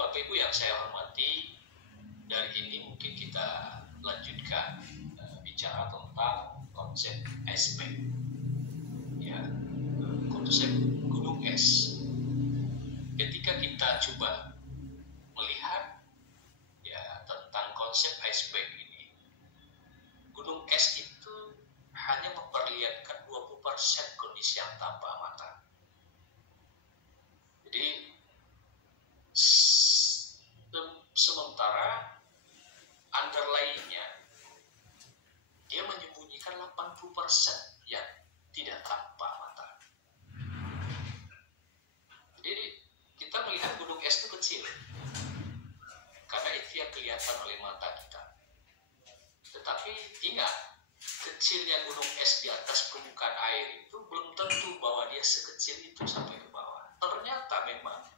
Bapak Ibu yang saya hormati, dari ini mungkin kita lanjutkan bicara tentang konsep iceberg, ya, konsep gunung es. Ketika kita coba melihat ya tentang konsep iceberg ini, gunung es itu hanya memperlihatkan 20% kondisi yang tanpa mata. Jadi sementara underlying-nya dia menyembunyikan 80% yang tidak tanpa mata. Jadi kita melihat gunung es itu kecil karena itu yang kelihatan oleh mata kita. Tetapi ingat, kecilnya gunung es di atas permukaan air itu belum tentu bahwa dia sekecil itu sampai ke bawah. Ternyata memang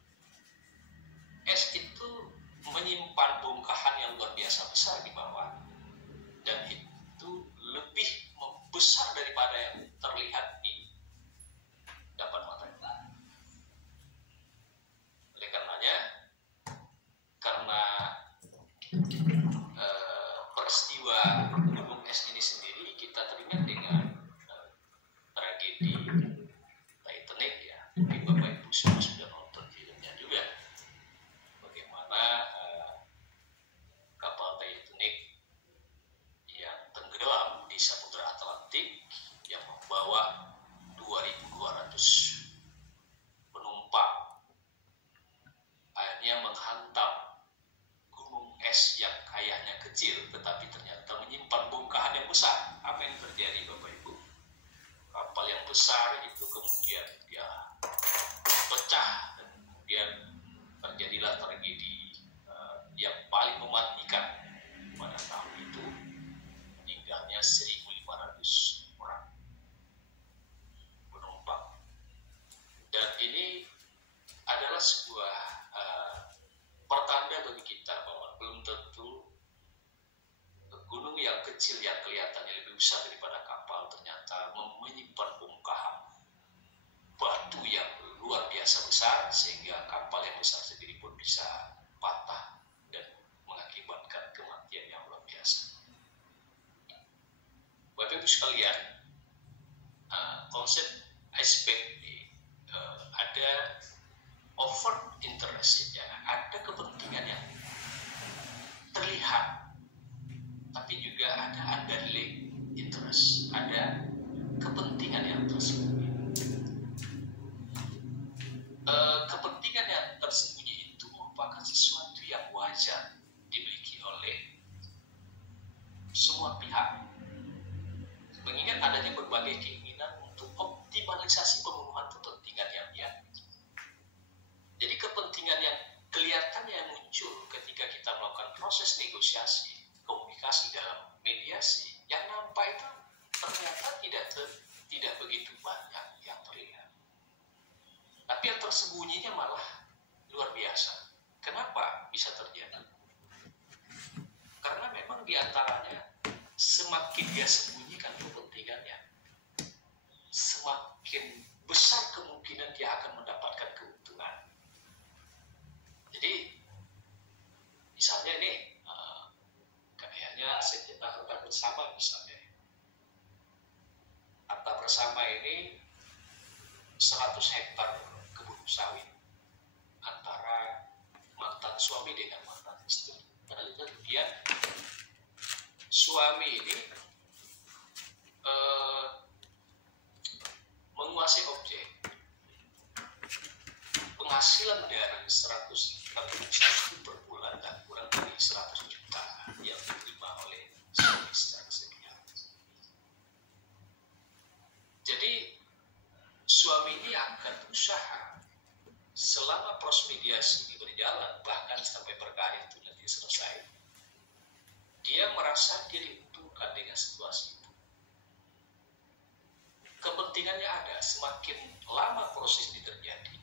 es itu menyimpan bongkahan yang luar biasa besar di bawah, dan itu lebih besar daripada yang terlihat di depan mata kita. Oleh karenanya, karena peristiwa gunung es ini sendiri kita teringat dengan tragedi Titanic, ya. Mungkin Bapak Ibu semua sudah nonton filmnya juga, bagaimana kapal Titanic yang tenggelam di Samudra Atlantik yang membawa 2.200 penumpang akhirnya menghantam gunung es yang kayaknya kecil tetapi ternyata menyimpan bongkahan yang besar. Apa yang terjadi Bapak Ibu? Kapal yang besar itu kemudian dia pecah dan kemudian terjadilah tragedi yang paling mematikan pada tahun itu, meninggalnya 1.500 orang penumpang. Dan ini adalah sebuah pertanda bagi kita bahwa belum tentu gunung yang kecil yang kelihatannya lebih besar daripada kapal ternyata menyimpan bongkahan batu yang luar biasa besar sehingga kapal yang besar sendiri pun bisa patah dan mengakibatkan kematian yang luar biasa. Bapak Ibu sekalian, konsep iceberg ini ada overt interest, ya, ada kepentingan yang terlihat, tapi juga ada underlying interest, ada kepentingan yang tersembunyi. Kepentingan yang tersembunyi itu merupakan sesuatu yang wajar dimiliki oleh semua pihak, mengingat adanya berbagai keinginan untuk optimalisasi pemenuhan kepentingan yang dimiliki. Jadi kepentingan yang kelihatannya muncul ketika kita melakukan proses negosiasi, komunikasi dalam mediasi, yang nampak itu ternyata tidak begitu banyak yang terlihat. Tapi yang tersembunyinya malah luar biasa. Kenapa bisa terjadi? Karena memang diantaranya semakin dia sembunyikan kepentingannya, semakin besar kemungkinan dia akan mendapatkan keuntungan. Jadi misalnya nih, kayaknya sengketa harta bersama misalnya. Harta bersama ini 100 hektar kebun sawit antara mantan suami dengan mantan istri. Lalu kemudian suami ini menguasai objek. Penghasilan dari 100 hektar kebun sawit itu per bulan dan kurang dari 100 juta yang diterima oleh suami secara sepihak. Jadi suami ini akan berusaha selama proses mediasi ini berjalan, bahkan sampai perkara itu nanti selesai, dia merasa dia diuntungkan dengan situasi itu. Kepentingannya ada. Semakin lama proses ini terjadi,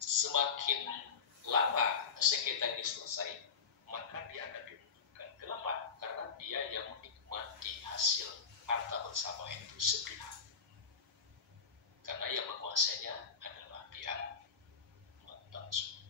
semakin lama sengketa ini selesai, maka dia akan diuntungkan. Kenapa? Karena dia yang menikmati hasil harta bersama itu sepihak. Karena yang menguasainya adalah pihak mantan suami.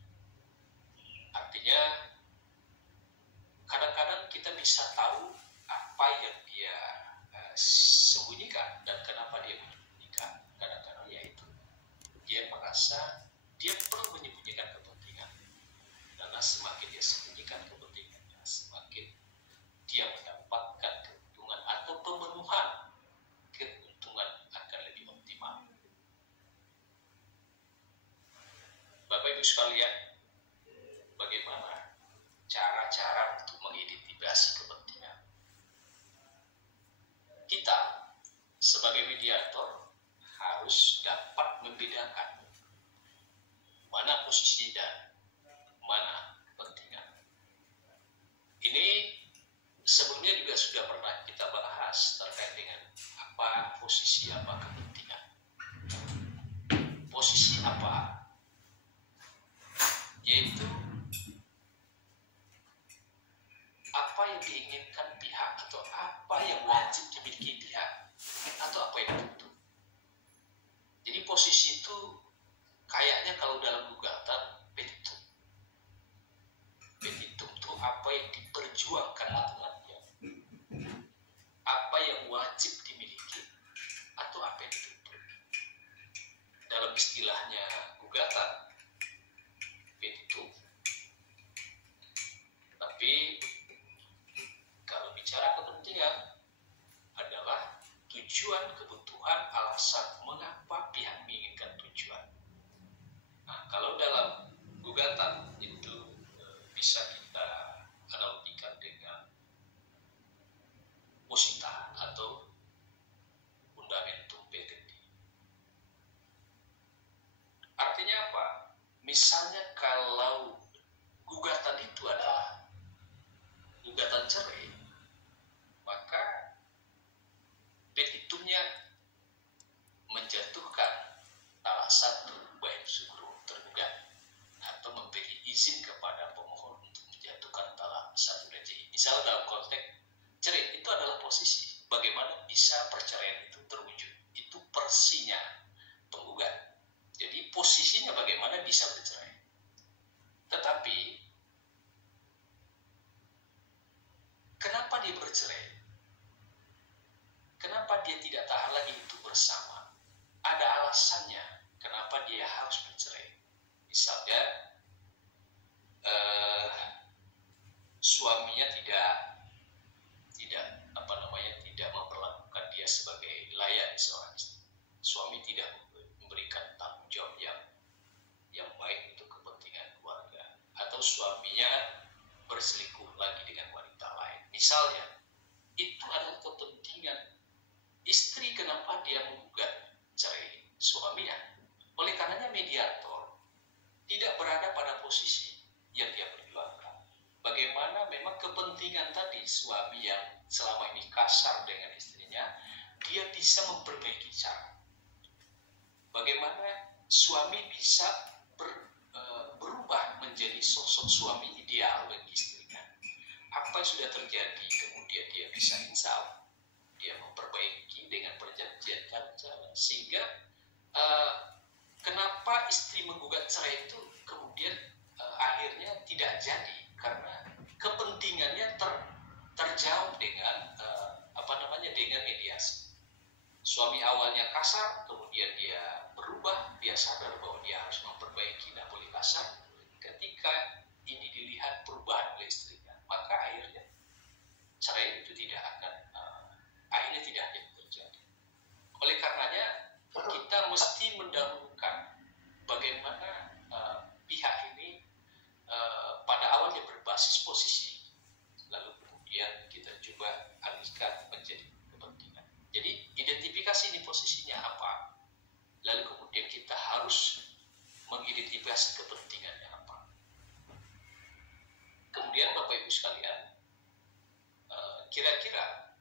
Ibu sekalian, bagaimana cara-cara untuk mengidentifikasi kepentingan? Kita sebagai mediator harus dapat membedakan mana posisi dan mana kepentingan. Ini sebelumnya juga sudah pernah kita bahas terkait dengan apa posisi, apa kepentingan. Posisi apa? Yaitu apa yang diinginkan pihak atau apa yang wajib dimiliki pihak atau apa yang dituntut. Jadi posisi itu kayaknya kalau dalam gugatan petitum. Petitum itu apa yang diperjuangkan matematiknya, apa yang wajib dimiliki atau apa yang dituntut. Dalam istilahnya gugatan petitum. Tapi kalau bicara kepentingan adalah tujuan, kebutuhan, alasan mengapa pihak menginginkan tujuan. Nah, kalau dalam gugatan itu bisa kita analogikan dengan posita atau fundamentum petendi. Artinya apa? Misalnya kalau gugatan itu adalah gugatan cerai, maka petitumnya menjatuhkan salah satu baik sugro tergugat atau memberi izin kepada pemohon untuk menjatuhkan salah satu DCI. Misalnya dalam konteks cerai itu adalah posisi bagaimana bisa perceraian itu terwujud. Itu persinya penggugat. Jadi posisinya bagaimana bisa bercerai. Tetapi kenapa dia bercerai? Kenapa dia tidak tahan lagi untuk bersama? Ada alasannya kenapa dia harus bercerai. Misalnya suaminya tidak memperlakukan dia sebagai layak seorang istri. Suami tidak memberikan tanggung jawab yang baik untuk kepentingan keluarga, atau suaminya berselingkuh lagi dengan wanita lain. Misalnya, itu adalah kepentingan istri. Kenapa dia menggugat cerai suaminya? Oleh karenanya mediator tidak berada pada posisi yang dia perjuangkan. Bagaimana memang kepentingan tadi suami yang selama ini kasar dengan istrinya, dia bisa memperbaiki cara. Bagaimana suami bisa berubah menjadi sosok suami ideal bagi istrinya. Apa yang sudah terjadi, kemudian dia bisa insaf, dia memperbaiki dengan perjanjian jalan-jalan, sehingga kenapa istri menggugat cerai itu kemudian akhirnya tidak jadi, karena kepentingannya terjawab dengan dengan mediasi. Suami awalnya kasar, kemudian dia berubah, dia sadar bahwa dia harus memperbaiki, tidak boleh kasar. Ketika ini dilihat perubahan oleh istrinya, maka akhirnya cerai itu tidak akan terjadi. Oleh karenanya kita mesti mendahulukan bagaimana pihak ini pada awalnya berbasis posisi, lalu kemudian kita coba alihkan menjadi kepentingan. Jadi identifikasi ini posisinya apa, lalu kemudian kita harus mengidentifikasi kepentingannya apa. Kemudian Bapak Ibu sekalian, kira-kira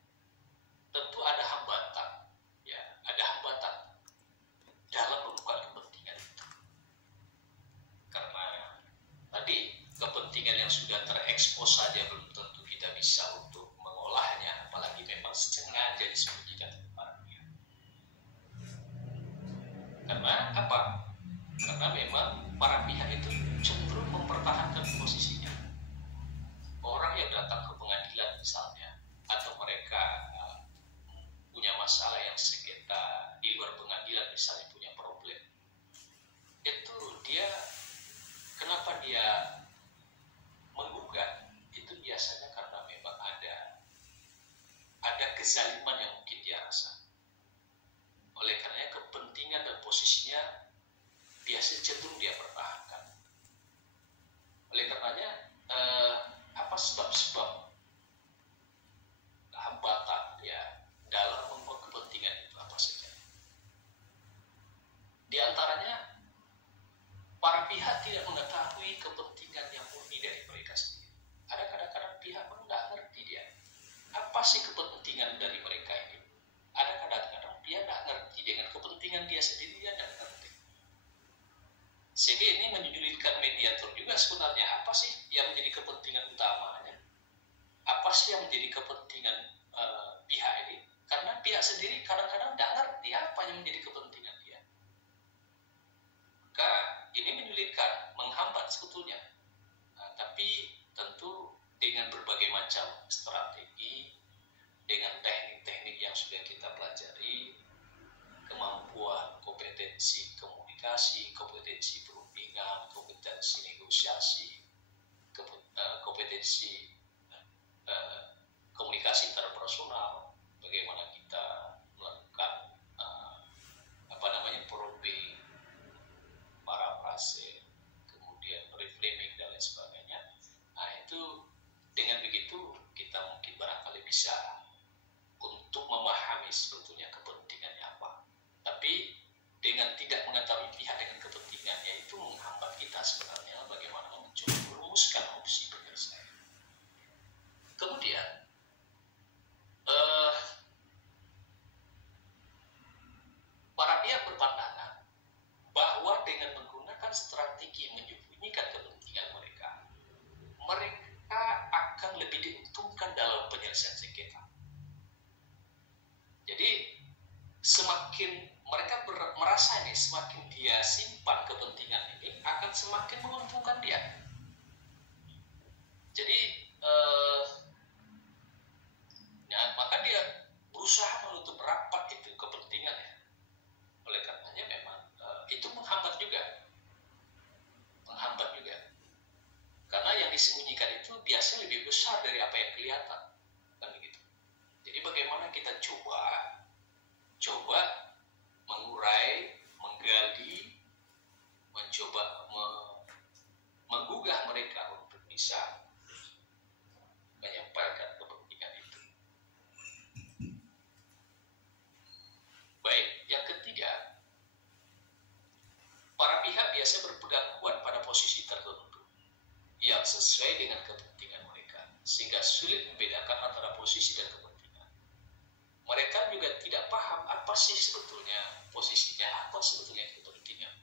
tentu ada hambatan, ya, ada hambatan dalam menemukan kepentingan itu. Karena tadi kepentingan yang sudah terekspos saja belum tentu kita bisa untuk mengolahnya, apalagi memang sengaja disembunyikan para pihak. Karena apa? Karena memang para pihak itu cenderung mempertahankan posisinya. Orang yang datang ke pengadilan misalnya, atau mereka punya masalah yang sengketa di luar pengadilan, misalnya punya problem, itu kenapa dia menggugat? Itu biasanya karena memang ada kezaliman yang mungkin dia rasa. Oleh karenanya kepentingan dan posisinya biasanya cenderung dia pertahankan. mengetahui kepentingan yang murni dari mereka sendiri. Ada kadang-kadang pihak pun nggak ngerti dia. Apa sih kepentingan dari mereka ini? Ada kadang-kadang dia nggak ngerti dengan kepentingan dia sendiri, dia nggak ngerti. Sehingga ini menyulitkan mediator juga sebenarnya. Apa sih yang menjadi kepentingan utamanya? Apa sih yang menjadi kepentingan pihak ini? Karena pihak sendiri kadang-kadang nggak ngerti apa yang menjadi kepentingan dia. Maka ini menyulitkan, menghambat sebetulnya. Nah, tapi tentu dengan berbagai macam strategi, dengan teknik-teknik yang sudah kita pelajari, kemampuan, kompetensi komunikasi, kompetensi perundingan, kompetensi negosiasi, kompetensi komunikasi interpersonal, bagaimana kita melakukan probing, parafrase, kemudian reframing dan lain sebagainya. Nah itu dengan begitu kita mungkin barangkali bisa untuk memahami sebetulnya kepentingannya apa. Tapi dengan tidak mengetahui pihak dengan kepentingannya itu menghambat kita sebenarnya bagaimana mencoba merumuskan opsi penyelesaian. Kemudian para pihak berpandangan bahwa dengan menggunakan strategi menyembunyikan kepentingan mereka, mereka akan lebih diuntungkan dalam penyelesaian sengketa. Jadi semakin mereka merasa ini, semakin dia simpan kepentingan ini akan semakin menguntungkan dia. Jadi maka dia berusaha menutup rapat itu kepentingannya. Oleh karenanya memang itu menghambat juga. Karena yang disembunyikan itu biasanya lebih besar dari apa yang kelihatan. Kan begitu. Jadi bagaimana kita coba mengurai, menggali, mencoba menggugah mereka untuk bisa menyampaikan kepentingan itu. Baik, yang ketiga, para pihak biasa berpegang kuat pada posisi tertentu yang sesuai dengan kepentingan mereka, sehingga sulit membedakan antara posisi dan kepentingan. Mereka juga tidak paham apa sih sebetulnya posisinya, apa sebetulnya kepentingan.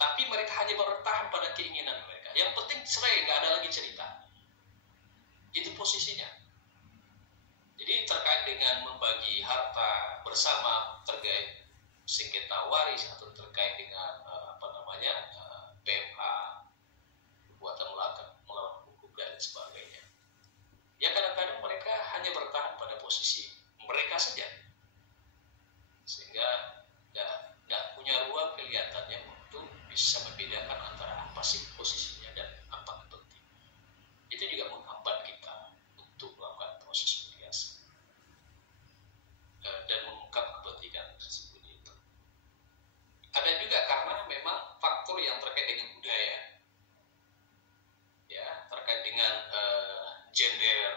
Tapi mereka hanya bertahan pada keinginan mereka. Yang penting cerai, nggak ada lagi cerita. Itu posisinya. Jadi terkait dengan membagi harta bersama, terkait sengketa waris atau terkait dengan PMH, perbuatan melawan hukum dan sebagainya. Ya kadang-kadang mereka hanya bertahan pada posisi mereka saja, sehingga nggak punya ruang kelihatannya untuk bisa membedakan antara apa sih posisinya dan apa kepentingan. Itu juga menghambat kita untuk melakukan proses mediasi dan mengungkap kepentingan tersebut itu. Ada juga karena memang faktor yang terkait dengan budaya, ya terkait dengan gender,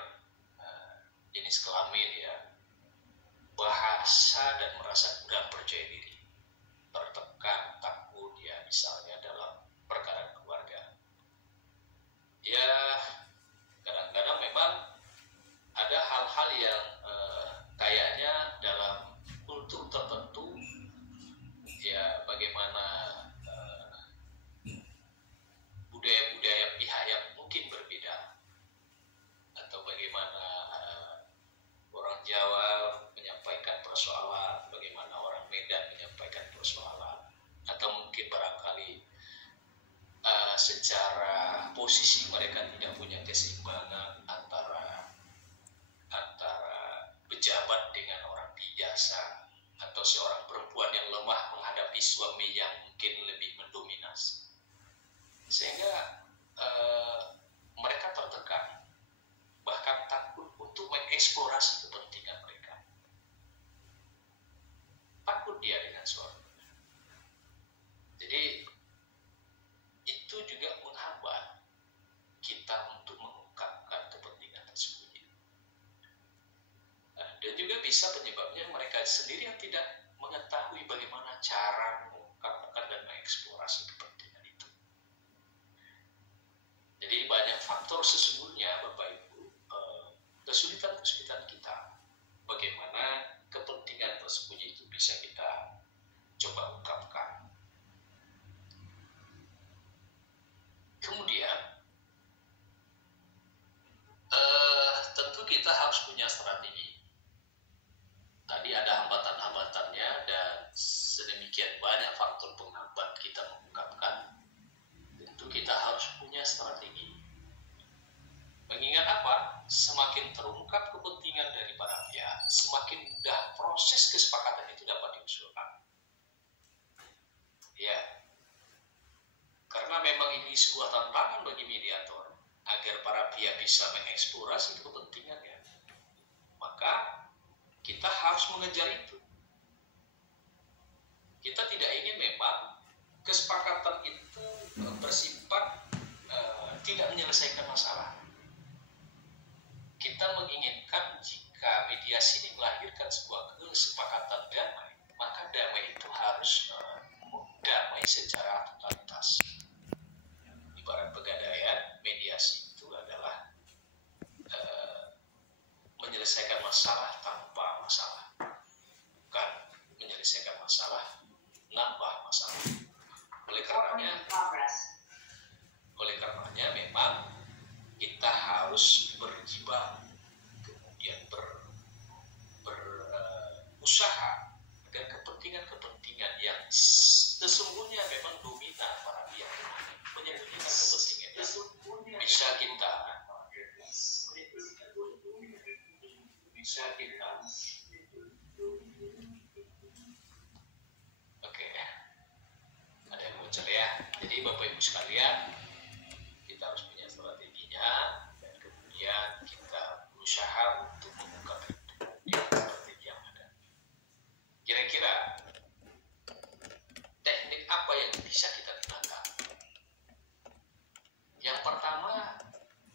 jenis kelamin, ya, bahasa dan merasa kurang percaya diri, tertekan, takut, ya misalnya dalam perkara keluarga. Ya kadang-kadang memang ada hal-hal yang kayaknya dalam kultur tertentu, ya bagaimana budaya-budaya pihak yang mungkin berbeda, atau bagaimana orang Jawa menyampaikan persoalan, bagaimana orang Medan menyampaikan persoalan, atau mungkin barangkali secara posisi mereka tidak punya keseimbangan antara pejabat dengan orang biasa, atau seorang perempuan yang lemah menghadapi suami yang mungkin lebih mendominasi, sehingga mereka tertekan, bahkan takut untuk mengeksplorasi kepentingan mereka. Takut dia dengan suami. Jadi itu juga menghambat kita untuk mengungkapkan kepentingan tersebut. Dan juga bisa penyebabnya mereka sendiri yang tidak mengetahui bagaimana cara mengungkapkan dan mengeksplorasi kepentingan itu. mediator sesungguhnya, Bapak Ibu, kesulitan-kesulitan kita, bagaimana kepentingan tersembunyi itu bisa kita coba ungkapkan. Kemudian tentu kita harus punya strategi. Tadi ada hambatan-hambatannya dan sedemikian banyak faktor penghambat kita mengungkapkan. Tentu kita harus punya strategi. Mengingat apa? Semakin terungkap kepentingan dari para pihak, semakin mudah proses kesepakatan itu dapat diusulkan. Ya, karena memang ini sebuah tantangan bagi mediator agar para pihak bisa mengeksplorasi kepentingannya. Maka kita harus mengejar itu. Kita tidak ingin memang kesepakatan itu bersifat tidak menyelesaikan masalah. Kita menginginkan jika mediasi ini melahirkan sebuah kesepakatan damai, maka damai itu harus damai secara totalitas. Ibarat pegadaian, mediasi itu adalah menyelesaikan masalah tanpa masalah, bukan menyelesaikan masalah nambah masalah. Oleh karenanya memang kita harus berjibaku, kemudian berusaha agar kepentingan-kepentingan yang sesungguhnya memang dominan para pihak menyembunyikan kepentingannya bisa kita oke, ada yang bocor ya. Jadi Bapak Ibu sekalian, kita harus punya strateginya dan kemudian kita berusaha untuk mengungkap strategi yang ada. Kira-kira teknik apa yang bisa kita gunakan? Yang pertama,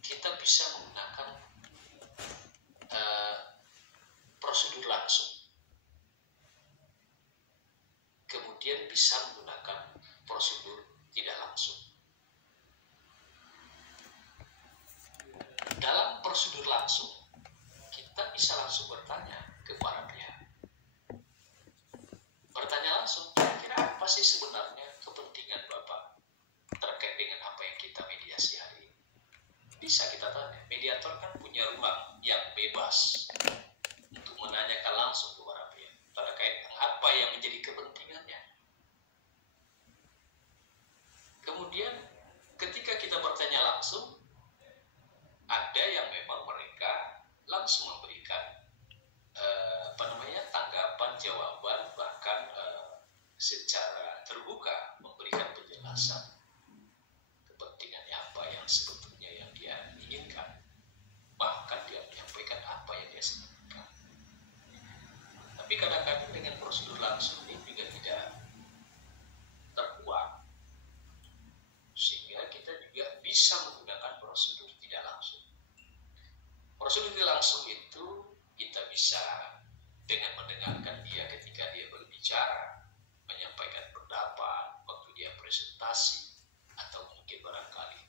kita bisa menggunakan prosedur langsung. Kemudian bisa menggunakan prosedur tidak langsung. Dalam prosedur langsung, kita bisa langsung bertanya ke para pihak. Bertanya langsung, kira-kira apa sih sebenarnya kepentingan Bapak terkait dengan apa yang kita mediasi hari ini? Bisa kita tanya. Mediator kan punya ruang yang bebas untuk menanyakan langsung ke para pihak terkait dengan apa yang menjadi kepentingannya. Kemudian ketika kita bertanya langsung, ada yang memang mereka langsung memberikan tanggapan, jawaban, bahkan secara terbuka memberikan penjelasan kepentingannya apa yang sebetulnya yang dia inginkan, bahkan dia menyampaikan apa yang dia inginkan. Tapi kadang-kadang dengan prosedur langsung ini juga tidak terkuat, sehingga kita juga bisa menggunakan prosedur tidak langsung. Prosedur tidak langsung itu kita bisa dengan mendengarkan dia ketika dia berbicara, menyampaikan pendapat, waktu dia presentasi, atau mungkin barangkali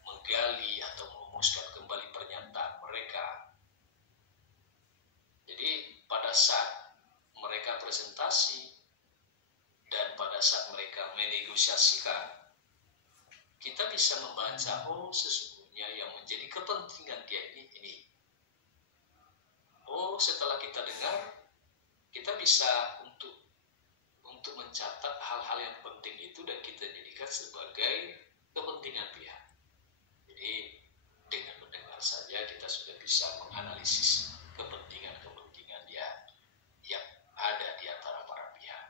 menggali atau merumuskan kembali pernyataan mereka. Jadi pada saat mereka presentasi dan pada saat mereka menegosiasikan, kita bisa membaca, oh sesungguhnya yang menjadi kepentingan dia ini. Oh, setelah kita dengar, kita bisa untuk mencatat hal-hal yang penting itu dan kita jadikan sebagai kepentingan pihak. Jadi dengan mendengar saja kita sudah bisa menganalisis kepentingan-kepentingan yang ada di antara para pihak.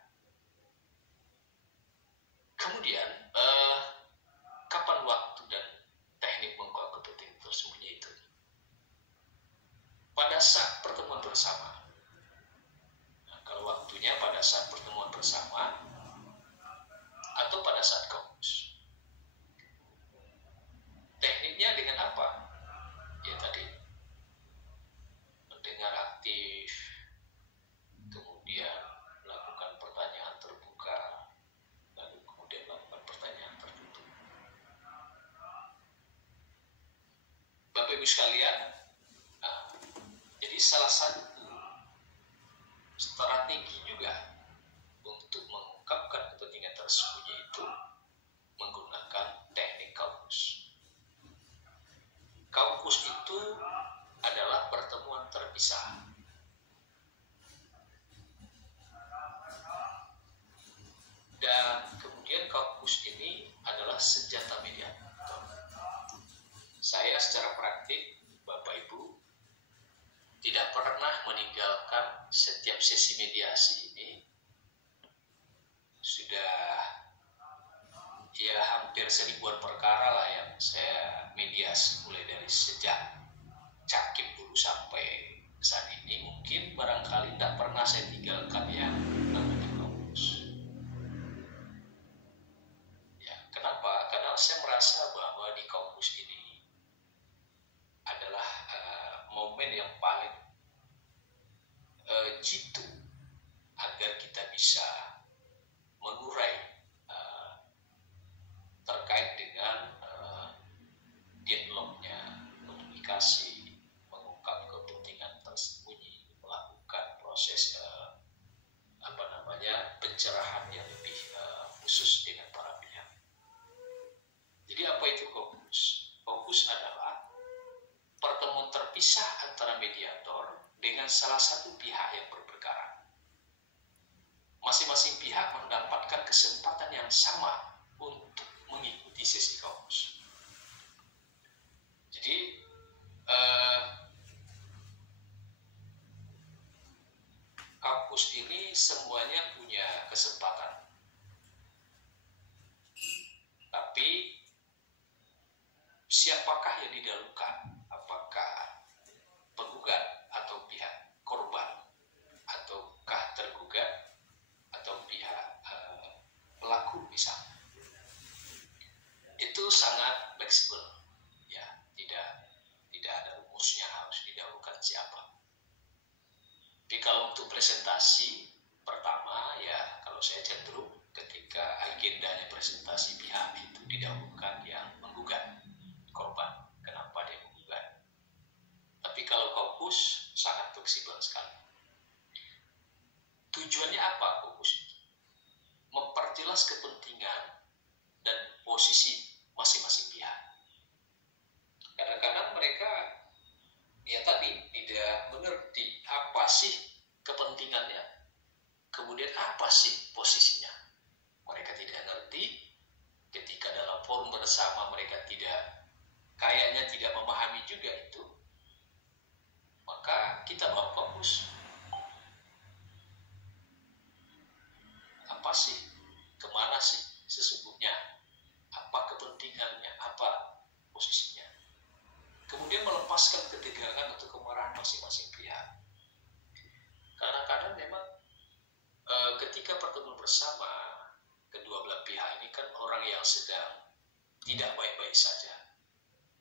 Kemudian kapan waktu dan teknik mengungkap kepentingan tersembunyi itu? Pada saat pertemuan bersama. Nah, kalau waktunya pada saat pertemuan bersama atau pada saat kaukus. Tekniknya dengan apa? Ya tadi mendengar aktif, kemudian melakukan pertanyaan terbuka, lalu kemudian melakukan pertanyaan tertutup. Ibu sekalian, jadi salah satu strategi juga untuk mengungkapkan kepentingan tersembunyi itu menggunakan teknik kaukus. Kaukus itu adalah pertemuan terpisah. Dan kemudian kaukus ini adalah senjata mediator. Saya secara praktik, Bapak Ibu, tidak pernah meninggalkan setiap sesi mediasi ini. Sudah ya hampir 1000-an perkara lah yang saya mediasi, mulai dari sejak Cakim dulu sampai saat ini. Mungkin barangkali tidak pernah saya tinggalkan yang namanya kaukus. Ya, kenapa? Karena saya merasa bahwa di kaukus ini adalah momen yang paling jitu agar kita bisa mengurai terkait dengan dialognya, komunikasi, mengungkap kepentingan tersembunyi, melakukan proses pencerahan yang lebih khusus dengan para pihak. Jadi apa itu kaukus? Kaukus adalah pertemuan terpisah antara mediator dengan salah satu pihak yang berperkara. Masing-masing pihak mendapatkan kesempatan yang sama untuk mengikuti sesi kaukus. Jadi kaukus ini semuanya punya kesempatan, tapi siapakah yang didahulukan? Apakah penggugat atau pihak korban, ataukah tergugat atau pihak pelaku misalnya? Itu sangat fleksibel, ya, tidak ada rumusnya harus didahulukan siapa. Tapi kalau untuk presentasi pertama, ya kalau saya cenderung ketika agendanya presentasi pihak itu didahulukan yang menggugat korban. Kenapa dia menggugat? Tapi kalau kaukus sangat fleksibel sekali. Tujuannya apa kaukus? Memperjelas kepentingan dan posisi masing-masing pihak. Kadang-kadang mereka ya tadi tidak mengerti apa sih kepentingannya, kemudian apa sih posisinya. Mereka tidak ngerti. Ketika dalam forum bersama mereka kayaknya tidak memahami juga itu, maka kita bawa fokus. Apa sih, kemana sih sesungguhnya, apa kepentingannya, apa posisinya. Kemudian melepaskan ketegangan atau kemarahan masing-masing pihak. Kadang-kadang memang ketika pertemuan bersama kedua belah pihak ini kan orang yang sedang tidak baik-baik saja.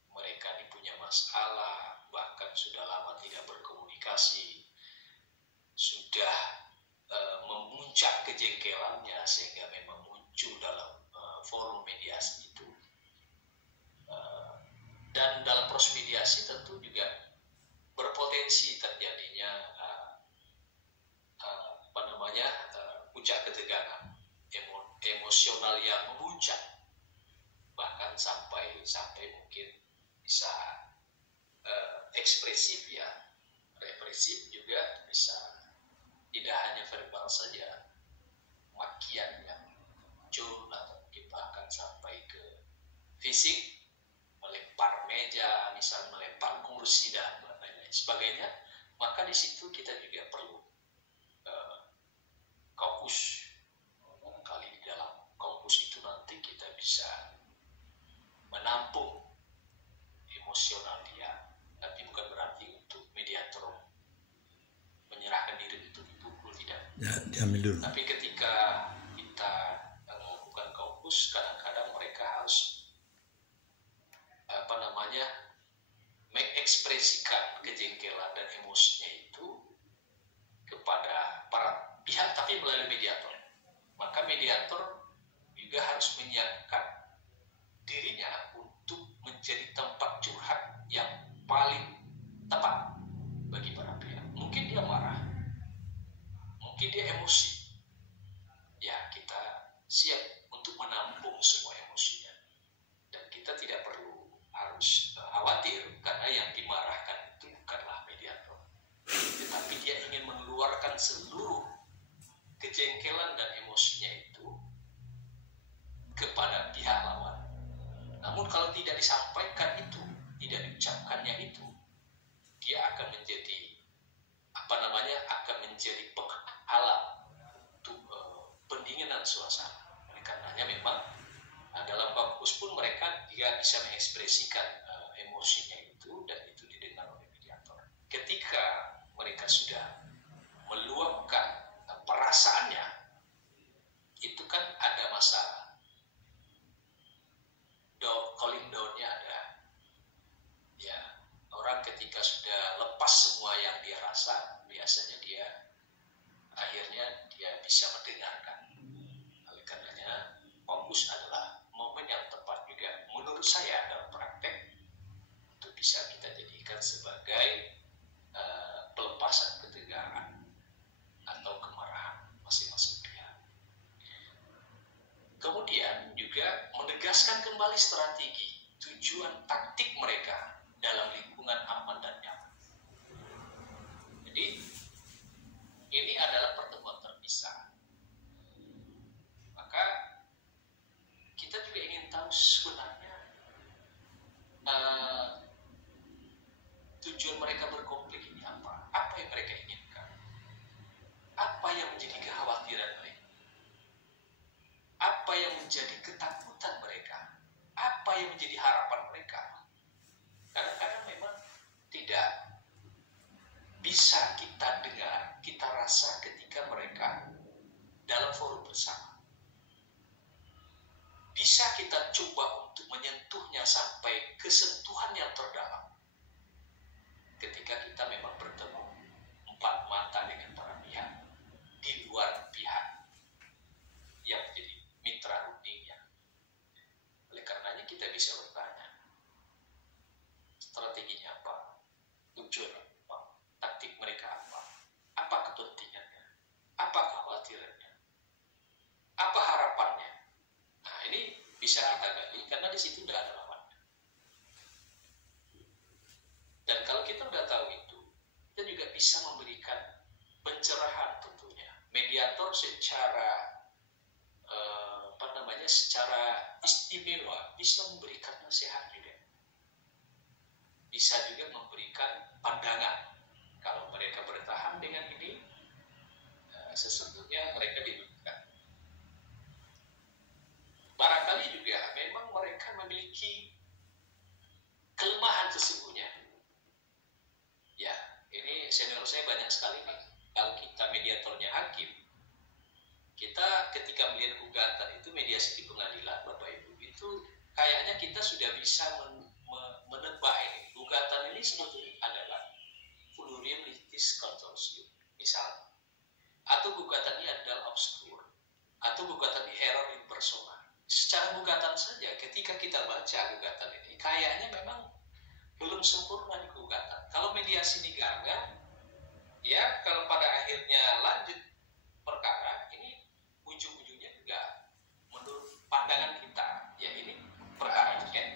Mereka ini punya masalah, bahkan sudah lama tidak berkomunikasi, sudah memuncak kejengkelannya sehingga memang muncul dalam forum mediasi itu. Dan dalam proses mediasi tentu juga berpotensi terjadinya puncak ketegangan, emosional yang memuncak, bahkan sampai mungkin bisa ekspresif, ya, represif juga bisa, tidak hanya verbal saja, makian yang muncul atau mungkin bahkan sampai ke fisik, melempar meja, misal melempar kursi dan lain-lain sebagainya. Maka di situ kita juga perlu kaukus. Barangkali di dalam kaukus itu nanti kita bisa menampung emosional dia, tapi bukan berarti untuk mediator menyerahkan diri itu dipukul, tidak. Ya, diambil dulu. Tapi ketika kita melakukan kaukus, kadang-kadang mereka harus mengekspresikan kejengkelan dan emosinya itu kepada para pihak, tapi melalui mediator. Maka mediator juga harus menyiapkan dirinya untuk menjadi tempat curhat yang paling dia emosi, ya kita siap untuk menampung semua emosinya. Dan kita tidak perlu harus khawatir, karena yang dimarahkan itu bukanlah mediator, tetapi dia ingin mengeluarkan seluruh kejengkelan dan emosinya itu kepada pihak lawan. Namun kalau tidak disampaikan itu, tidak diucapkannya itu, dia akan menjadi akan menjadi penghalang untuk pendinginan suasana. Oleh karenanya memang dalam fokus pun mereka dia bisa mengekspresikan emosinya itu, dan itu didengar oleh mediator. Ketika mereka sudah meluapkan perasaannya, itu kan ada masalah. Calling down-nya ada. Ya, orang ketika sudah lepas semua yang dia rasa, biasanya dia akhirnya dia bisa mendengarkan. Oleh karenanya fokus adalah momen yang tepat juga menurut saya dalam praktek untuk bisa kita jadikan sebagai pelepasan ketegangan atau kemarahan masing-masing pihak. Kemudian juga menegaskan kembali strategi, tujuan taktik mereka dalam lingkungan aman dan nyaman. Jadi ini adalah pertemuan terpisah. Maka kita juga ingin tahu sebenarnya tujuan mereka berkonflik ini apa? Apa yang mereka inginkan? Apa yang menjadi kekhawatiran mereka? Apa yang menjadi ketakutan mereka? Apa yang menjadi harapan mereka? Kadang-kadang memang tidak bisa kita dengar, kita rasa ketika mereka dalam forum bersama. Bisa kita coba untuk menyentuhnya sampai kesentuhan yang terdalam. Ketika kita memang bertemu empat mata dengan para pihak di luar pihak yang menjadi mitra rundingnya. Oleh karenanya kita bisa bertanya, strateginya apa? Tujuan apa? Taktik mereka apa? Apa kepentingannya? Apa kekhawatirannya? Apa harapannya? Nah, ini bisa kita gali karena di situ tidak ada lawannya. Dan kalau kita sudah tahu itu, kita juga bisa memberikan pencerahan tentunya. Mediator secara secara istimewa bisa memberikan nasihat juga, bisa juga memberikan pandangan. Kalau mereka bertahan dengan ini, sesungguhnya mereka dirugikan. Barangkali juga memang mereka memiliki kelemahan sesungguhnya. Ya, ini senior saya banyak sekali nih. Kalau kita mediatornya hakim, kita ketika melihat gugatan itu mediasi di pengadilan, Bapak Ibu, itu kayaknya kita sudah bisa menebak ini. Gugatan ini sebetulnya adalah Plurium Litis Consortium, misalnya. Atau gugatan ini adalah obskur. Atau gugatan ini error in persona. Secara gugatan saja, ketika kita baca gugatan ini, kayaknya memang belum sempurna di gugatan. Kalau mediasi digagal, ya kalau pada akhirnya lanjut perkara, ini ujung-ujungnya juga menurut pandangan kita, ya ini perkara kan.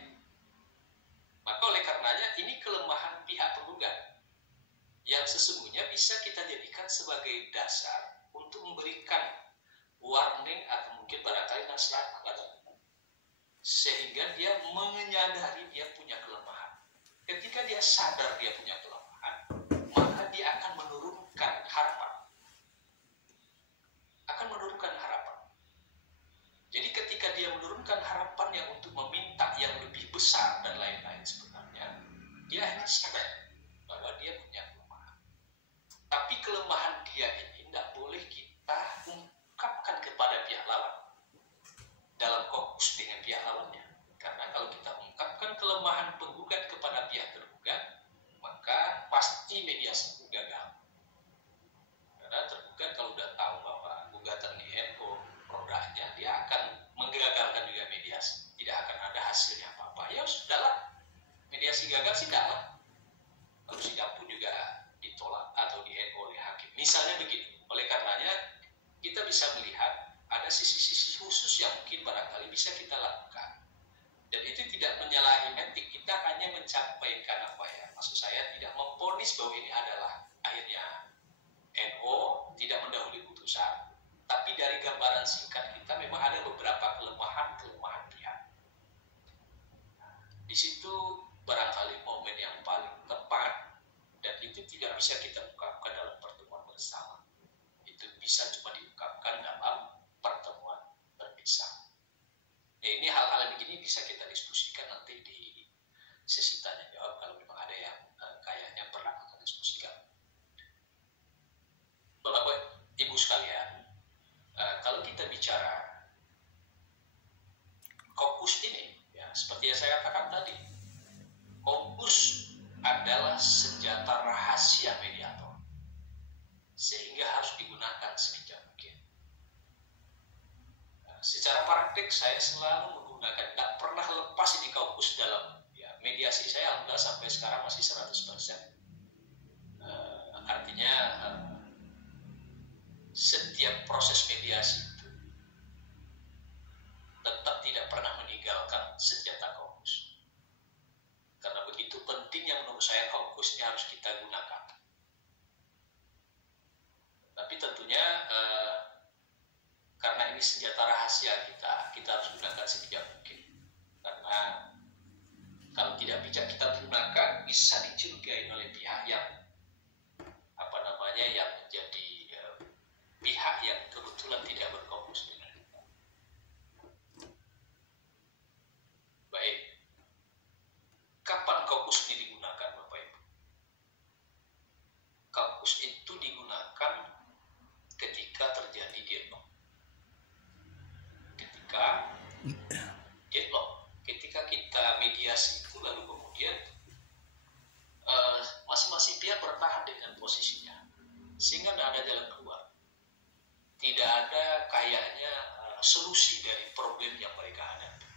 Maka oleh karenanya ini kelemahan pihak penggugat yang sesungguhnya bisa kita jadikan sebagai dasar untuk memberikan warning atau mungkin barangkali nasihat kepada sehingga dia menyadari dia punya kelemahan. Ketika dia sadar dia punya kelemahan, maka dia akan menurunkan harapan. Jadi ketika dia menurunkan harapannya untuk meminta yang lebih besar dan lain-lain sebenarnya, dia hanya sadar bahwa dia punya kelemahan. Tapi kelemahan dia ini tidak boleh kita ungkapkan kepada pihak lawan dalam fokus dengan pihak lawannya. Karena kalau kita ungkapkan kelemahan penggugat kepada pihak tergugat, maka pasti mediasi itu gagal. Karena tergugat kalau sudah tahu bahwa gugatan di MO produknya, dia akan menggagalkan juga mediasi. Tidak akan ada hasilnya apa-apa. Ya sudah. vonis bahwa ini adalah akhirnya NO tidak mendahului putusan, tapi dari gambaran singkat kita memang ada beberapa kelemahan pihak. Di situ barangkali momen yang paling tepat, dan itu tidak bisa kita ungkapkan dalam pertemuan bersama. Itu bisa cuma diungkapkan dalam pertemuan berpisah. Nah, ini hal-hal begini bisa kita diskusikan nanti di sesi tanya jawab kalau memang ada yang kayaknya pernah kita diskusikan. Bapak Ibu sekalian, kalau kita bicara Kaukus ini, ya, seperti yang saya katakan tadi, Kaukus adalah senjata rahasia mediator, sehingga harus digunakan sebijak mungkin. Secara praktik saya selalu menggunakan, tidak pernah lepas ini Kaukus dalam mediasi saya. Alhamdulillah sampai sekarang masih 100%. Artinya setiap proses mediasi itu tetap tidak pernah meninggalkan senjata Kaukus, karena begitu pentingnya menurut saya Kaukusnya harus kita gunakan. Tapi tentunya karena ini senjata rahasia kita harus gunakan sebijak mungkin, karena kalau tidak bijak kita gunakan bisa dicurigai oleh pihak yang yang menjadi pihak yang kebetulan tidak berkompus dengan kita. Baik, kapan kaukus ini digunakan Bapak Ibu? Kaukus itu digunakan ketika terjadi deadlock. Ketika kita mediasi itu lalu kemudian masing-masing pihak bertahan dengan posisinya, sehingga tidak ada jalan keluar, tidak ada kayaknya solusi dari problem yang mereka hadapi.